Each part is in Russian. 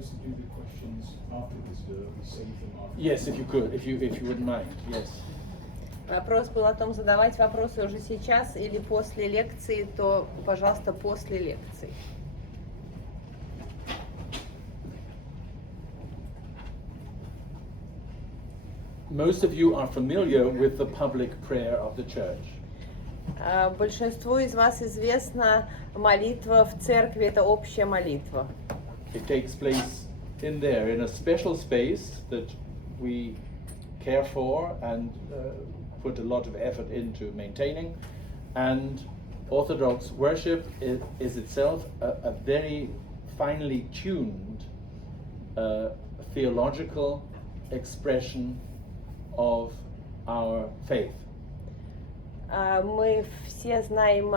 supposed to do the questions afterwards, we save them afterwards? Yes, if you could, if you wouldn't mind, yes. Вопрос был о том, задавать вопросы уже сейчас или после лекции, то, пожалуйста, после лекции. Most of you are familiar with the public prayer of the church. Большинству из вас известна молитва в церкви, это общая молитва. It takes place in there, in a special space that we care for and put a lot of effort into maintaining. And Orthodox worship is itself a very finely tuned theological expression of our faith. Мы все знаем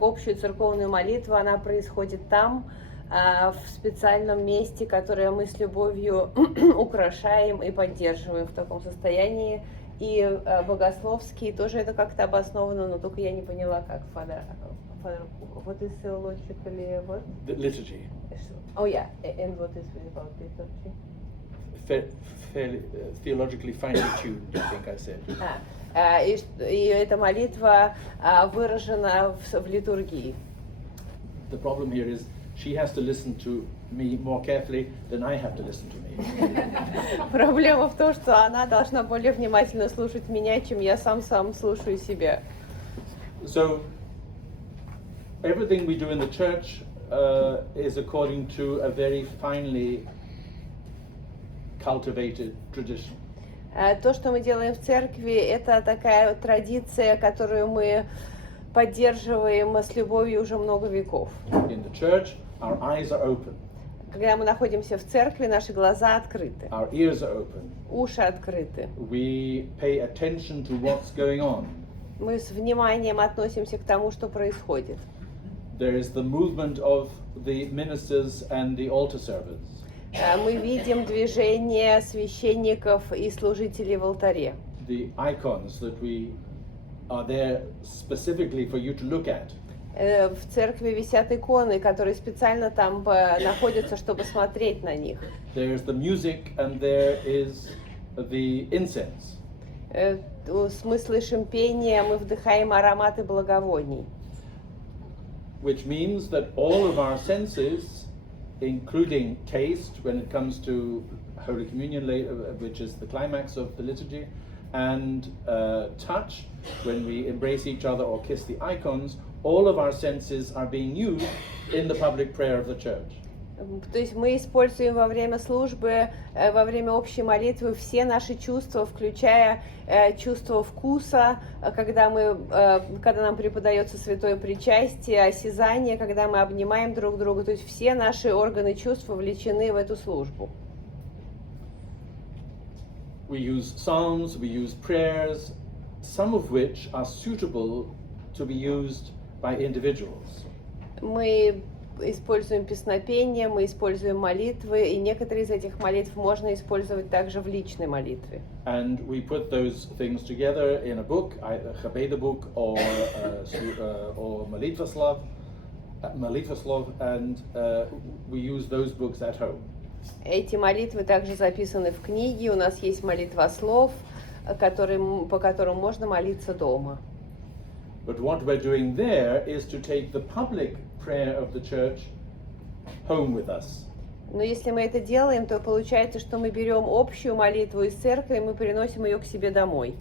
общую церковную молитву, она происходит там, в специальном месте, которое мы с любовью украшаем и поддерживаем в таком состоянии. И богословски тоже это как-то обосновано, но только я не поняла, как. Father, what is theologically what? The liturgy. Oh yeah, and what is it about liturgy? Fairly theologically finely tuned, I think I said. И эта молитва выражена в литургии. The problem here is she has to listen to me more carefully than I have to listen to me. Проблема в том, что она должна более внимательно слушать меня, чем я сам слушаю себя. So everything we do in the church is according to a very finely cultivated tradition. То, что мы делаем в церкви, это такая традиция, которую мы поддерживаем с любовью уже много веков. In the church, our eyes are open. Когда мы находимся в церкви, наши глаза открыты, Our ears are open. уши открыты. We pay attention to what's going on. Мы с вниманием относимся к тому, что происходит. There is the movement of the ministers and the altar servants. Мы видим движение священников и служителей в алтаре. The icons that we are there specifically for you to look at. В церкви висят иконы, которые специально там находятся, чтобы смотреть на них. There's the music and there is the incense. Мы слышим пение, мы вдыхаем ароматы благовоний. Which means that all of our senses, including taste when it comes to Holy Communion, which is the climax of the liturgy, and touch when we embrace each other or kiss the icons, all of our senses are being used in the public prayer of the church. То есть мы используем во время службы, во время общей молитвы все наши чувства, включая чувство вкуса, когда нам преподается святое причастие, осязание, когда мы обнимаем друг друга. То есть все наши органы чувств вовлечены в эту службу. We use psalms, we use prayers, some of which are suitable to be used by individuals. Мы используем песнопения, мы используем молитвы, и некоторые из этих молитв можно использовать также в личной молитве. And we put those things together in a book, either Chabeda book or Molitvoslov, and we use those books at home. Эти молитвы также записаны в книге, у нас есть молитвослов, по которым можно молиться дома. But what we're doing there is to take the public prayer of the church home with us. Но если мы это делаем, то получается, что мы берем общую молитву из церкви, и мы переносим ее к себе домой.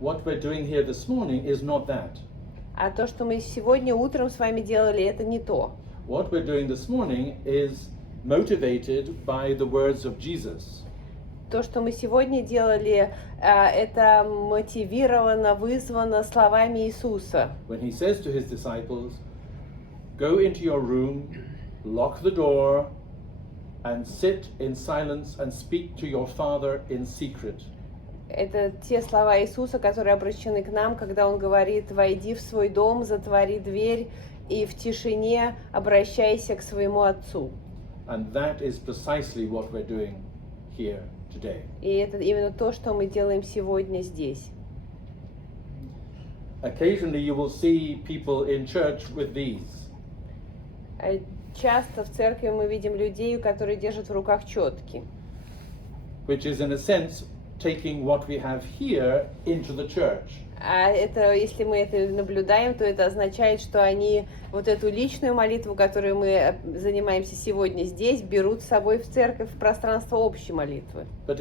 What we're doing here this morning is not that. А то, что мы сегодня утром с вами делали, это не то. What we're doing this morning is motivated by the words of Jesus. То, что мы сегодня делали, это мотивировано, вызвано словами Иисуса. When he says to his disciples, go into your room, lock the door, and sit in silence and speak to your Father in secret. Это те слова Иисуса, которые обращены к нам, когда Он говорит: «Войди в свой дом, затвори дверь и в тишине обращайся к своему Отцу». And that is precisely what we're doing here today. И это именно то, что мы делаем сегодня здесь. Occasionally you will see people in church with these. часто в церкви мы видим людей, которые держат в руках четки. Which is in a sense taking what we have here into the church. А это, если мы это наблюдаем, то это означает, что они вот эту личную молитву, которую мы занимаемся сегодня здесь, берут с собой в церковь, в пространство общей молитвы. But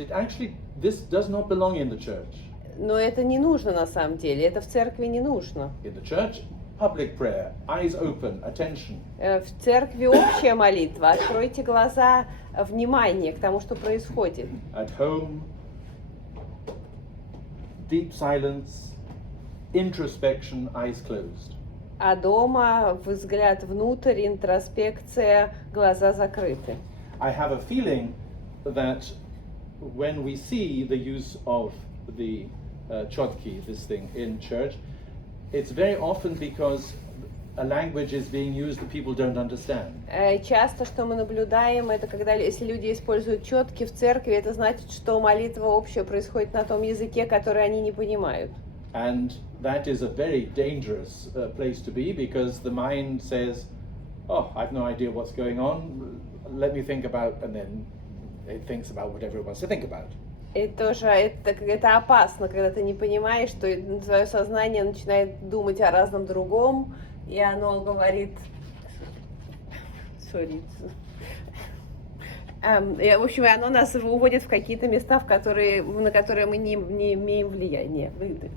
this does not belong in the church. Но это не нужно на самом деле, это в церкви не нужно. In the church, public prayer, eyes open, attention. В церкви общая молитва, откройте глаза, внимание к тому, что происходит. At home, deep silence, introspection, eyes closed. А дома взгляд внутрь, интроспекция, глаза закрыты. I have a feeling that when we see the use of the chotki, this thing, in church, it's very often because a language is being used that people don't understand. Часто, что мы наблюдаем, это когда, если люди используют четки в церкви, это значит, что молитва общая происходит на том языке, который они не понимают. And that is a very dangerous place to be, because the mind says, oh, I've no idea what's going on, let me think about, and then it thinks about whatever it wants to think about. И тоже это опасно, когда ты не понимаешь, что твое сознание начинает думать о разном другом, и оно говорит... Sorry. В общем, оно нас уводит в какие-то места, на которые мы не имеем влияния.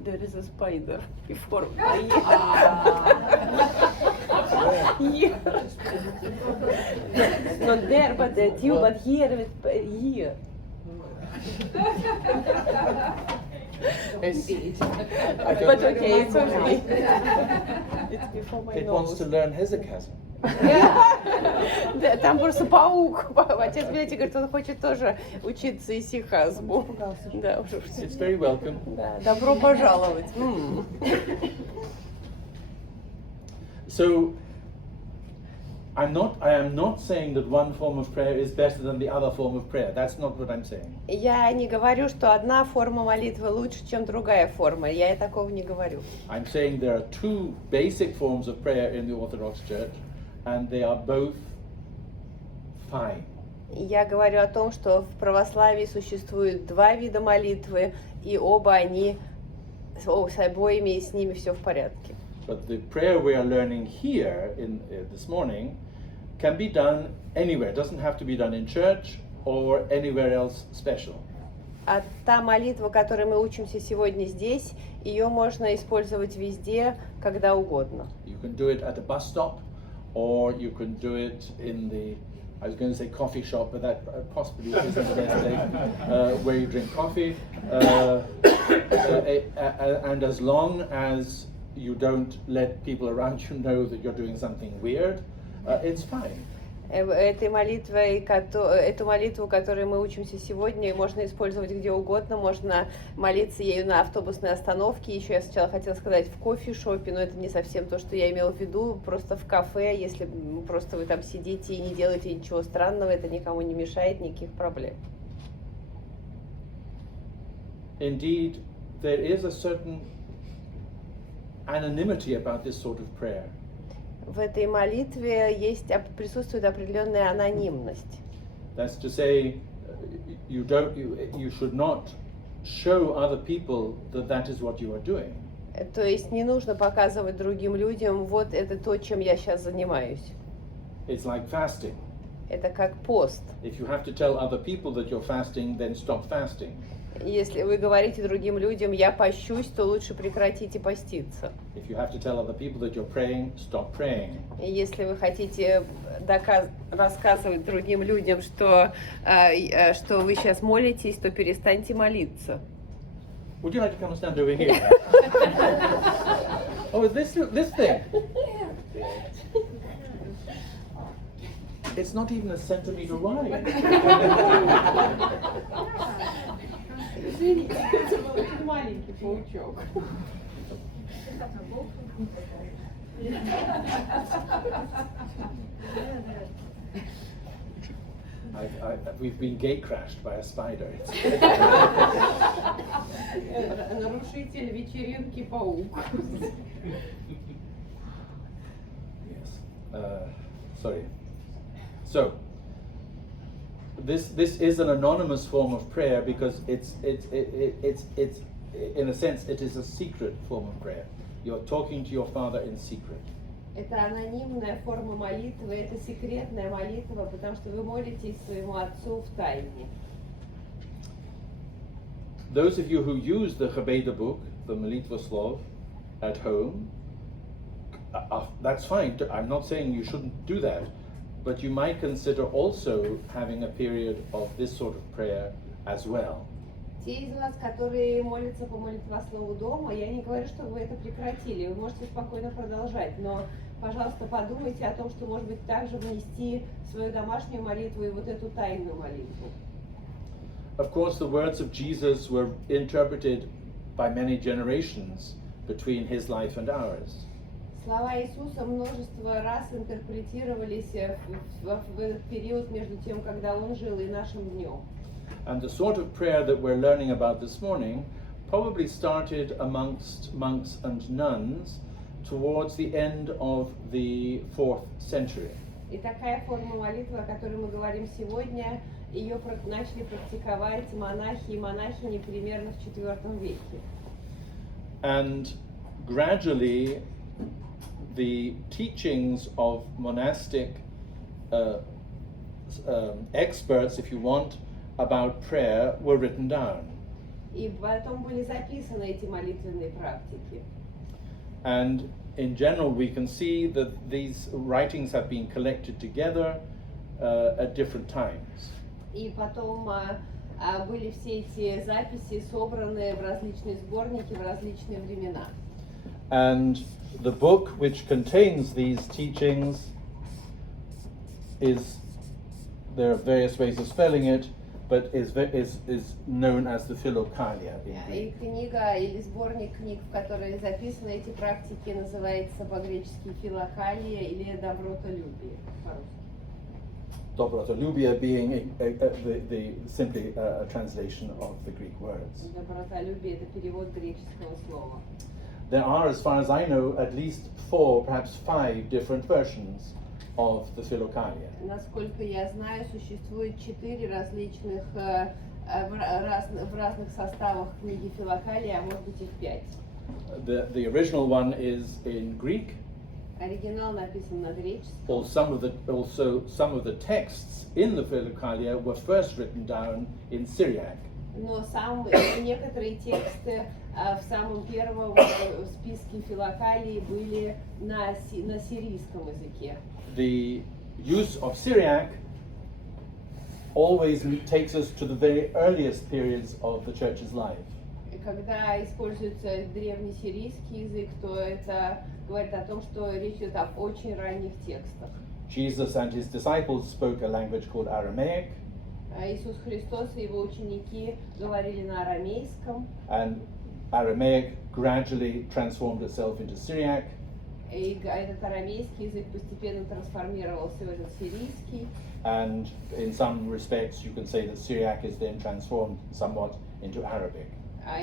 There is a spider before. Not there, but you, but here. Here. But okay, it's okay. It's before my nose. It wants to learn hesychasm. Там просто паук. Отец-Мелетий говорит, он хочет тоже учиться исихазму. Да, уже все. It's very welcome. Да, добро пожаловать. So, I am not saying that one form of prayer is better than the other form of prayer. That's not what I'm saying. Я не говорю, что одна форма молитвы лучше, чем другая форма. Я и такого не говорю. I'm saying there are two basic forms of prayer in the Orthodox Church, and they are both fine. Я говорю о том, что в православии существует два вида молитвы, и оба они с обоими и с ними все в порядке. But the prayer we are learning here this morning can be done anywhere. It doesn't have to be done in church or anywhere else special. А та молитва, которой мы учимся сегодня здесь, ее можно использовать везде, когда угодно. You can do it at a bus stop, or you can do it in the, I was going to say coffee shop, but that possibly isn't the best place, where you drink coffee. And as long as you don't let people around you know that you're doing something weird, it's fine. Эту молитву, которой мы учимся сегодня, можно использовать где угодно, можно молиться ею на автобусной остановке, еще я сначала хотела сказать в кофе-шопе, но это не совсем то, что я имела в виду, просто в кафе, если просто вы там сидите и не делаете ничего странного, это никому не мешает, никаких проблем. Indeed, there is a certain anonymity about this sort of prayer. В этой молитве присутствует определенная анонимность. That's to say, you should not show other people that is what you are doing. То есть не нужно показывать другим людям, вот это то, чем я сейчас занимаюсь. It's like fasting. Это как пост. If you have to tell other people that you're fasting, then stop fasting. Если вы говорите другим людям, я пощусь, то лучше прекратите поститься. If you have to tell other people that you're praying, stop praying. И если вы хотите рассказывать другим людям, что вы сейчас молитесь, то перестаньте молиться. Would you like to come and stand over here? Oh, this thing. It's not even a centimeter wide. Извините, это был маленький паучок. We've been gate crashed by a spider. Нарушитель вечеринки паук. Yes. Sorry. So, this is an anonymous form of prayer because it's in a sense it is a secret form of prayer. You're talking to your Father in secret. Это анонимная форма молитвы, это секретная молитва, потому что вы молитесь своему Отцу в тайне. Those of you who use the Gebeden book, the Молитва слов, at home, that's fine. I'm not saying you shouldn't do that, but you might consider also having a period of this sort of prayer as well. Те из вас, которые молятся по молитвослову дома, я не говорю, что вы это прекратили, вы можете спокойно продолжать, но, пожалуйста, подумайте о том, что, может быть, также внести в свою домашнюю молитву и вот эту тайную молитву. Of course, the words of Jesus were interpreted by many generations between his life and ours. Слова Иисуса множество раз интерпретировались в этот период между тем, когда Он жил, и нашим днем. And the sort of prayer that we're learning about this morning probably started amongst monks and nuns towards the end of the 4th century. И такая форма молитвы, о которой мы говорим сегодня, ее начали практиковать монахи и монахини примерно в IV веке. And gradually the teachings of monastic experts, if you want, about prayer were written down. И потом были записаны эти молитвенные практики. And in general, we can see that these writings have been collected together at different times. И потом были все эти записи собраны в различные сборники в различные времена. And the book which contains these teachings is, there are various ways of spelling it, but is known as the Philokalia in И Greek. книга или сборник книг, в которой записаны эти практики, называется по-гречески «Филокалия» или «Добротолюбие» по-русски. Dobrotolubia being simply a translation of the Greek words. Добротолюбие – это перевод греческого слова. There are, as far as I know, at least 4, perhaps 5 different versions of the Philokalia. Насколько я знаю, существует 4 различных в разных составах книги Филокалия, а может быть их 5. The original one is in Greek. Оригинал написан на греческом. Also, some of the texts in the Philokalia were first written down in Syriac. Но некоторые тексты в самом первом списке Филокалии были на сирийском языке. The use of Syriac always takes us to the very earliest periods of the church's life. И когда используется древнесирийский язык, то это говорит о том, что речь идет об очень ранних текстах. Jesus and his disciples spoke a language called Aramaic. Иисус Христос и его ученики говорили на арамейском. And Aramaic gradually transformed itself into Syriac. И этот арамейский язык постепенно трансформировался в этот сирийский. And in some respects, you can say that Syriac is then transformed somewhat into Arabic.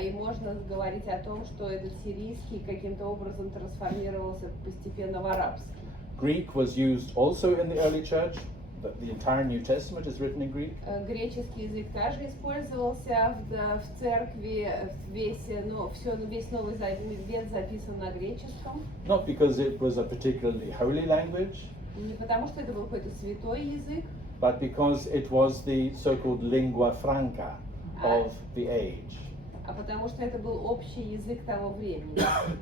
И можно говорить о том, что этот сирийский каким-то образом трансформировался постепенно в арабский. Greek was used also in the early church. The entire New Testament is written in Greek. Греческий язык также использовался в церкви, весь Новый Завет записан на греческом. Not because it was a particularly holy language, Не потому, что это был какой-то святой язык, but because it was the so-called lingua franca of the age. а потому что это был общий язык того времени.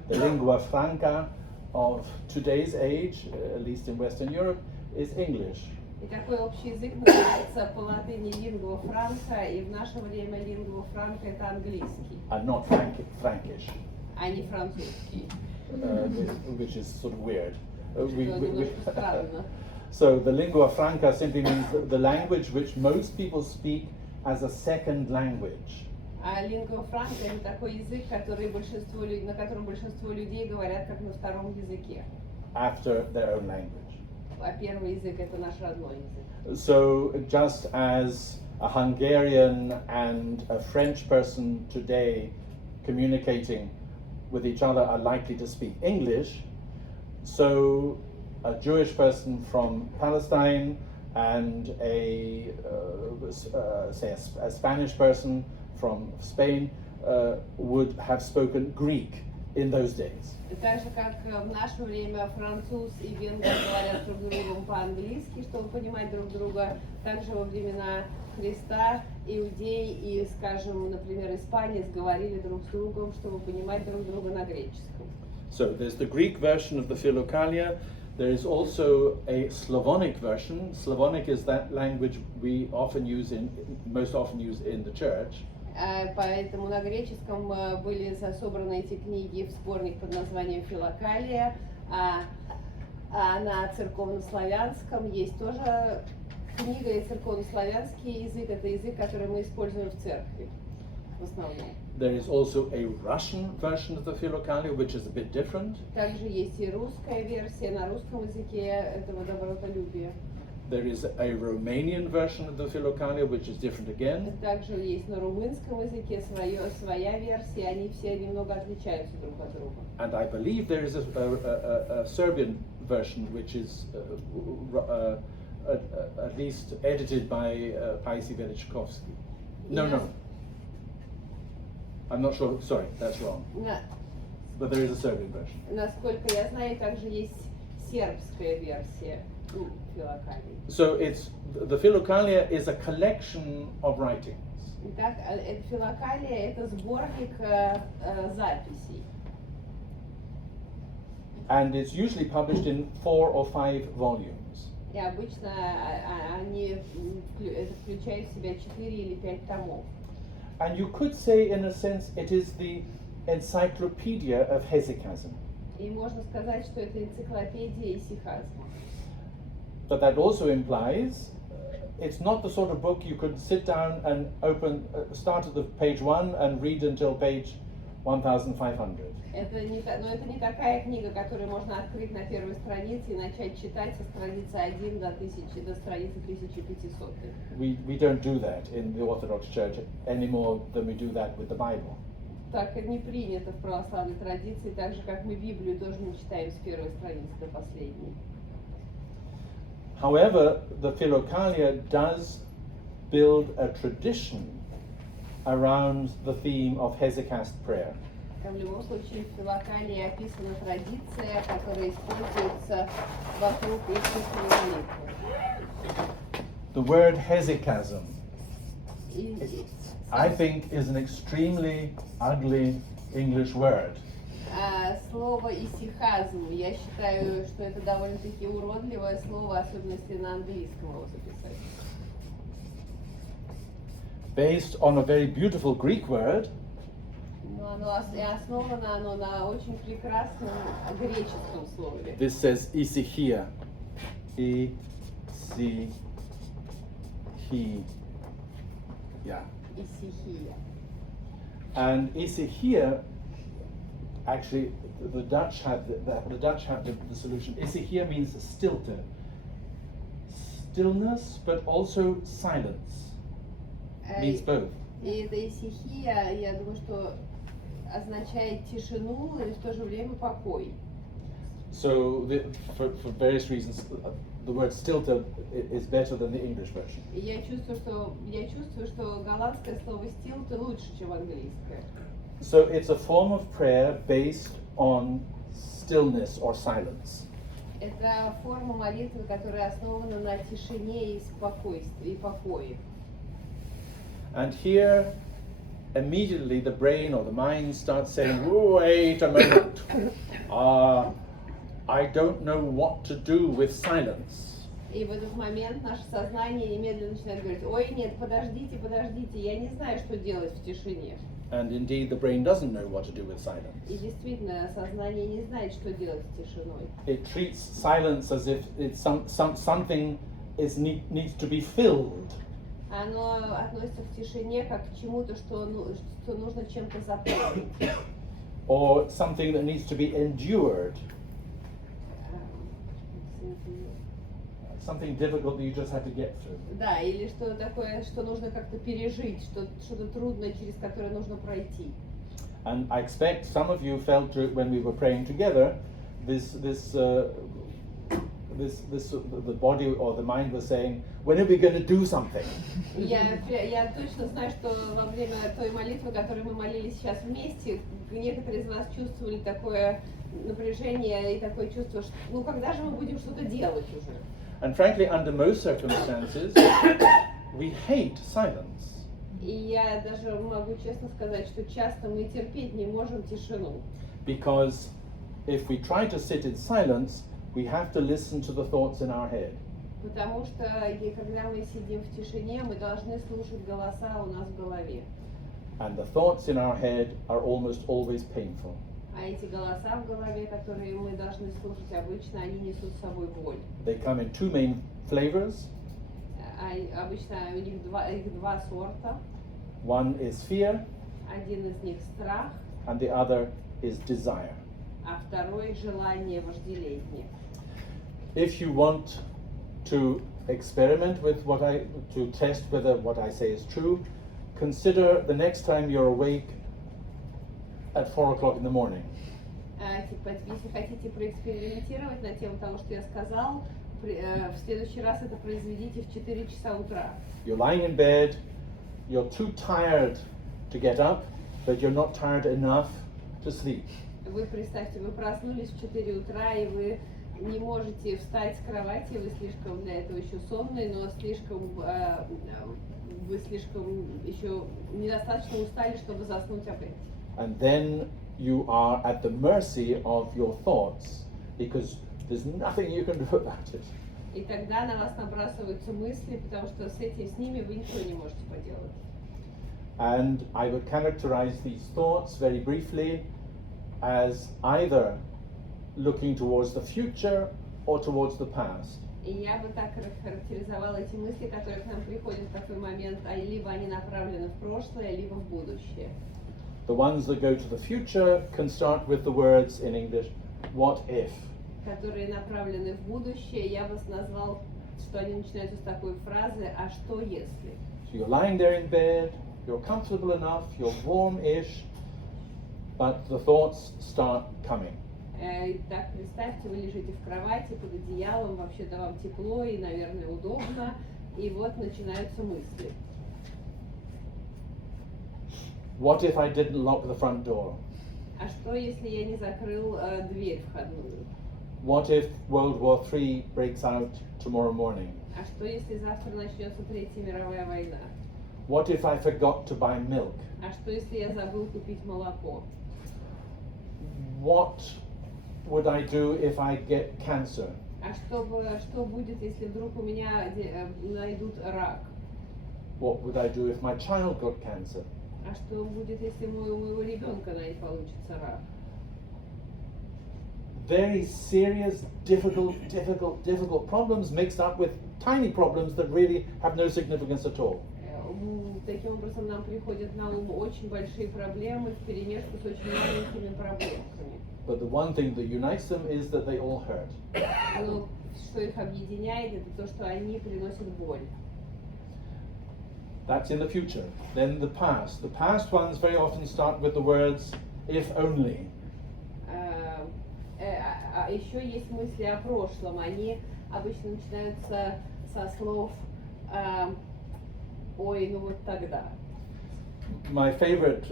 The lingua franca of today's age, at least in Western Europe, is English. И такой общий язык называется по латыни lingua franca, и в наше время lingua franca это английский, And not Frankish, а не французский. which is sort of weird. Что немножко странно. So the lingua franca simply means the language which most people speak as a second language. А lingua franca это такой язык, на котором большинство людей говорят как на втором языке. After their own language. А первый язык это наш родной язык. So just as a Hungarian and a French person today communicating with each other are likely to speak English, so a Jewish person from Palestine and say a Spanish person from Spain would have spoken Greek in those days. Так же, как в наше время француз и венгер говорят друг с другом по-английски, чтобы понимать друг друга, также во времена Христа иудеи и, скажем, например, испанец говорили друг с другом, чтобы понимать друг друга на греческом. So there's the Greek version of the Philokalia. There is also a Slavonic version. Slavonic is that language we most often use in the church. Поэтому на греческом были собраны эти книги в сборник под названием «Филокалия», а на церковнославянском есть тоже книга и церковнославянский язык. Это язык, который мы используем в церкви в основном. There is also a Russian version of the Philokalia, which is a bit different. Также есть и русская версия на русском языке этого добротолюбия. There is a Romanian version of the Philokalia, which is different again. Также есть на румынском языке своя версия, они все немного отличаются друг от друга. And I believe there is a Serbian version, which is at least edited by Paisie Velichkovsky. No. I'm not sure, sorry, that's wrong. But there is a Serbian version. Насколько я знаю, также есть сербская версия Филокалии. So the Philokalia is a collection of writings. Итак, Филокалия — это сборник записей. And it's usually published in 4 or 5 volumes. И обычно это включает в себя 4 или 5 томов. And you could say, in a sense, it is the encyclopedia of hesychasm. И можно сказать, что это энциклопедия исихазма. But that also implies it's not the sort of book you could sit down and start at the page 1 and read until page 1500. Но это не такая книга, которую можно открыть на первой странице и начать читать со страницы 1 до страницы 1500. We don't do that in the Orthodox Church any more than we do that with the Bible. Так не принято в православной традиции, так же как мы Библию тоже не читаем с первой страницы до последней. However, the Philokalia does build a tradition around the theme of hesychast prayer. В любом случае в Филокалии описана традиция, которая используется вокруг искусственной молитвы. The word hesychasm, I think, is an extremely ugly English word. Слово исихазм, я считаю, что это довольно-таки уродливое слово, особенно если на английском его записать. Based on a very beautiful Greek word, основано оно на очень прекрасном греческом слове. This says ησυχία. Ησυχία. Ησυχία. And ησυχία, actually, the Dutch have the solution. Ησυχία means stillness, but also silence. Means both. И эта исихия, я думаю, что означает тишину и в то же время покой. So, for various reasons, the word stilter is better than the English version. И я чувствую, что голландское слово stilter лучше, чем английское. So it's a form of prayer based on stillness or silence. Это форма молитвы, которая основана на тишине и спокойствии и покое. And here, immediately the brain or the mind starts saying, wait a moment, I don't know what to do with silence. И в этот момент наше сознание немедленно начинает говорить: ой, нет, подождите, я не знаю, что делать в тишине. And indeed, the brain doesn't know what to do with silence. И действительно, сознание не знает, что делать с тишиной. It treats silence as if it's something needs to be filled. Оно относится к тишине как к чему-то, что нужно чем-то заполнить. Or something that needs to be endured. Something difficult that you just have to get through. Да, или что-то такое, что нужно как-то пережить, что-то трудное, через которое нужно пройти. And I expect some of you felt when we were praying together, this the body or the mind was saying, when are we going to do something? Я точно знаю, что во время той молитвы, которую мы молились сейчас вместе, некоторые из вас чувствовали такое напряжение и такое чувство, что ну когда же мы будем что-то делать уже? And frankly, under most circumstances, we hate silence. И я даже могу честно сказать, что часто мы терпеть не можем тишину. Because if we try to sit in silence, we have to listen to the thoughts in our head. Потому что когда мы сидим в тишине, мы должны слушать голоса у нас в голове. And the thoughts in our head are almost always painful. А эти голоса в голове, которые мы должны слушать, обычно они несут с собой боль. They come in two main flavors. Обычно у них два сорта. One is fear, Один из них страх, and the other is desire. а второй желание, вожделение. If you want to experiment with to test whether what I say is true, consider the next time you're awake at 4 o'clock in the morning. Если хотите проэкспериментировать на тему того, что я сказал, в следующий раз это произведите в 4 часа утра. You're lying in bed, you're too tired to get up, but you're not tired enough to sleep. Вы представьте, вы проснулись в 4 утра, и вы не можете встать с кровати, вы слишком для этого еще сонный, но вы слишком еще недостаточно устали, чтобы заснуть опять. And then you are at the mercy of your thoughts, because there's nothing you can do about it. И тогда на вас набрасываются мысли, потому что с ними вы ничего не можете поделать. And I would characterize these thoughts very briefly as either looking towards the future or towards the past. И я бы так характеризовала эти мысли, которые к нам приходят в такой момент, либо они направлены в прошлое, либо в будущее. The ones that go to the future can start with the words in English, what if? Которые направлены в будущее, я бы назвал, что они начинаются с такой фразы «а что если?». So you're lying there in bed, you're comfortable enough, you're warm-ish, but the thoughts start coming. Так, представьте, вы лежите в кровати под одеялом, вообще-то вам тепло и, наверное, удобно, и вот начинаются мысли. What if I didn't lock the front door? А что, если я не закрыл дверь входную? What if World War III breaks out tomorrow morning? А что, если завтра начнется Третья мировая война? What if I forgot to buy milk? А что, если я забыл купить молоко? What would I do if I get cancer? А что будет, если вдруг у меня найдут рак? What would I do if my child got cancer? А что будет, если у моего ребенка получится рак? Very serious, difficult problems mixed up with tiny problems that really have no significance at all. Таким образом, нам приходят на ум очень большие проблемы вперемешку с очень маленькими проблемками. But the one thing that unites them is that they all hurt. Но что их объединяет, это то, что они приносят боль. That's in the future. Then the past. The past ones very often start with the words, if only. А еще есть мысли о прошлом. Они обычно начинаются со слов «ой, ну вот тогда». My favorite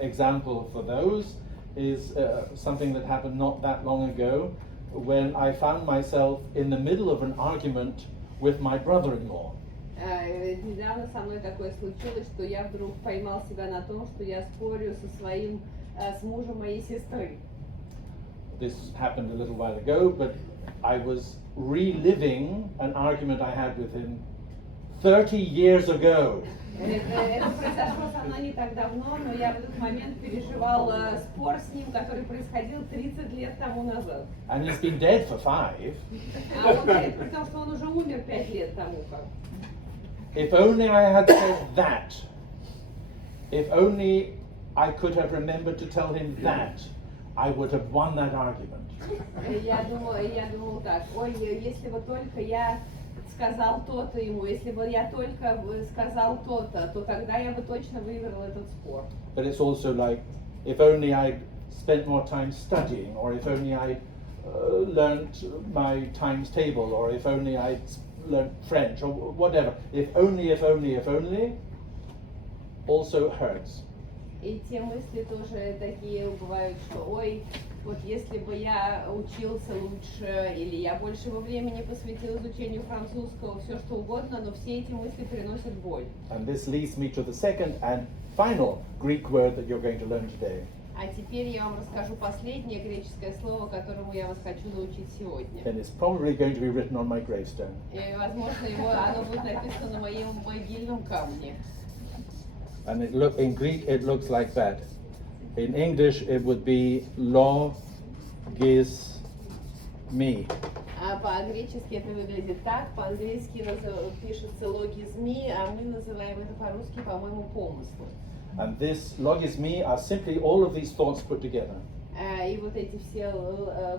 example for those is something that happened not that long ago when I found myself in the middle of an argument with my brother-in-law. Недавно со мной такое случилось, что я вдруг поймал себя на том, что я спорю с мужем моей сестры. This happened a little while ago, but I was reliving an argument I had with him 30 years ago. Это произошло со мной не так давно, но я в этот момент переживал спор с ним, который происходил 30 лет тому назад. And he's been dead for 5. А он говорит, при том, что он уже умер 5 лет тому как. If only I had said that. If only I could have remembered to tell him that, I would have won that argument. Я думал так, ой, если бы только я сказал то-то ему, если бы я только сказал то-то, то тогда я бы точно выиграл этот спор. But it's also like, if only I'd spent more time studying, or if only I'd learned my times table, or if only I learned French, or whatever. If only also hurts. И те мысли тоже такие бывают, что ой, вот если бы я учился лучше, или я больше бы времени посвятил изучению французского, все что угодно, но все эти мысли приносят боль. And this leads me to the second and final Greek word that you're going to learn today. А теперь я вам расскажу последнее греческое слово, которому я вас хочу научить сегодня. And it's probably going to be written on my gravestone. И, возможно, оно будет написано на моем могильном камне. And in Greek it looks like that. In English it would be logismi. А по-гречески это выглядит так, по-английски пишется логизми, а мы называем это по-русски, по-моему, помыслы. And this logismi are simply all of these thoughts put together. И вот эти все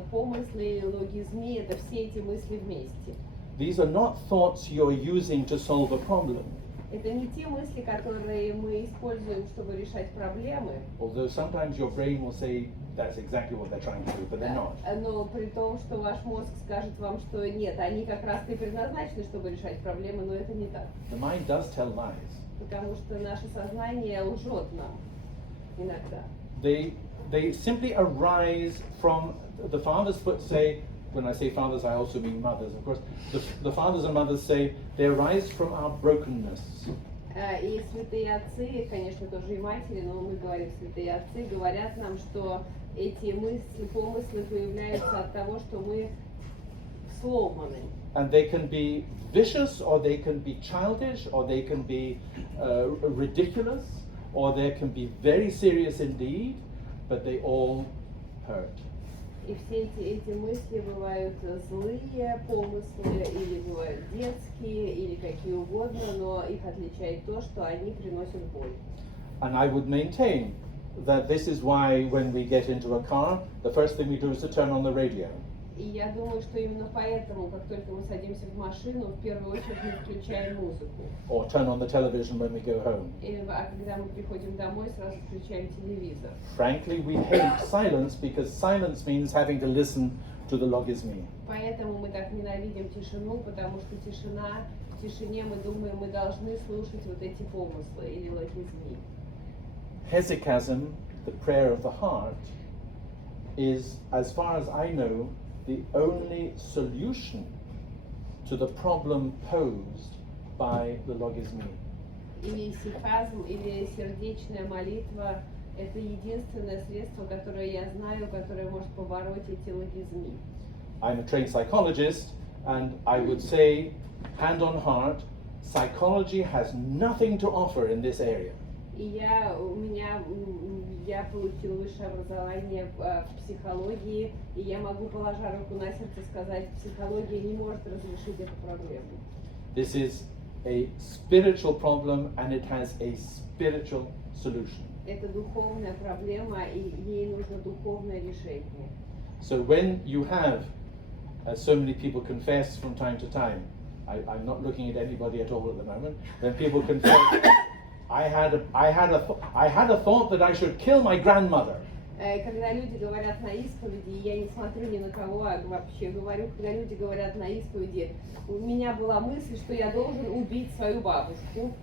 помыслы, логизми, это все эти мысли вместе. These are not thoughts you're using to solve a problem. Это не те мысли, которые мы используем, чтобы решать проблемы. Although sometimes your brain will say that's exactly what they're trying to do, but they're not. Но при том, что ваш мозг скажет вам, что нет, они как раз и предназначены, чтобы решать проблемы, но это не так. The mind does tell lies. Потому что наше сознание лжет нам иногда. They simply arise from the fathers say, when I say fathers I also mean mothers, of course. The fathers and mothers say they arise from our brokenness. И святые отцы, конечно, тоже и матери, но мы говорим святые отцы, говорят нам, что эти мысли, помыслы появляются от того, что мы сломаны. And they can be vicious, or they can be childish, or they can be ridiculous, or they can be very serious indeed, but they all hurt. И все эти мысли бывают злые помыслы, или бывают детские, или какие угодно, но их отличает то, что они приносят боль. And I would maintain that this is why when we get into a car, the first thing we do is to turn on the radio. И я думаю, что именно поэтому, как только мы садимся в машину, в первую очередь мы включаем музыку. Or turn on the television when we go home. А когда мы приходим домой, сразу включаем телевизор. Frankly, we hate silence because silence means having to listen to the logismi. Поэтому мы так ненавидим тишину, потому что в тишине мы думаем, мы должны слушать вот эти помыслы или логизми. Hesychasm, the prayer of the heart, is, as far as I know, the only solution to the problem posed by the logismi. И сихазм, или сердечная молитва, это единственное средство, которое я знаю, которое может побороть эти логизми. I'm a trained psychologist, and I would say, hand on heart, psychology has nothing to offer in this area. И я получила высшее образование в психологии, и я могу, положа руку на сердце, сказать, психология не может разрешить эту проблему. This is a spiritual problem, and it has a spiritual solution. Это духовная проблема, и ей нужно духовное решение. So when you have, as so many people confess from time to time, I'm not looking at anybody at all at the moment, when people confess, I had a thought that I should kill my grandmother. Когда люди говорят на исповеди, и я не смотрю ни на кого, а вообще говорю, когда люди говорят на исповеди, у меня была мысль, что я должен убить свою бабушку.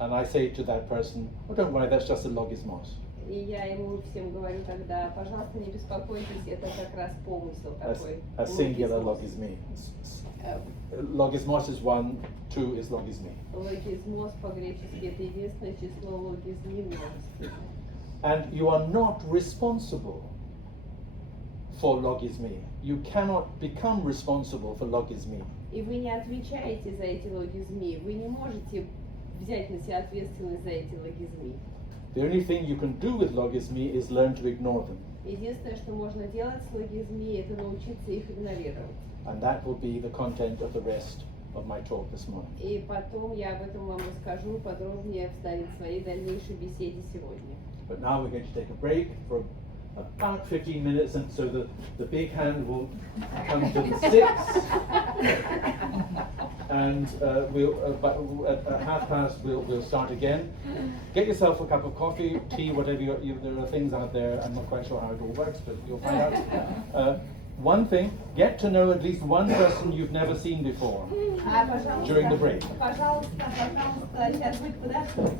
And I say to that person, oh, don't worry, that's just a logismos. И я ему всем говорю тогда, пожалуйста, не беспокойтесь, это как раз помысел такой. A singular logismi. Logismos is one, two is logismi. Логизмос по-гречески это единственное число логизми множественное. And you are not responsible for logismi. You cannot become responsible for logismi. И вы не отвечаете за эти логизми, вы не можете взять на себя ответственность за эти логизми. The only thing you can do with logismi is learn to ignore them. Единственное, что можно делать с логизми, это научиться их игнорировать. And that will be the content of the rest of my talk this morning. И потом я об этом вам расскажу подробнее в своей дальнейшей беседе сегодня. But now we're going to take a break for about 15 minutes, and so the big hand will come to the six, and at 1:30 we'll start again. Get yourself a cup of coffee, tea, whatever. There are things out there. I'm not quite sure how it all works, but you'll find out. one thing, get to know at least one person you've never seen before during the break. Пожалуйста, сейчас вы подождите.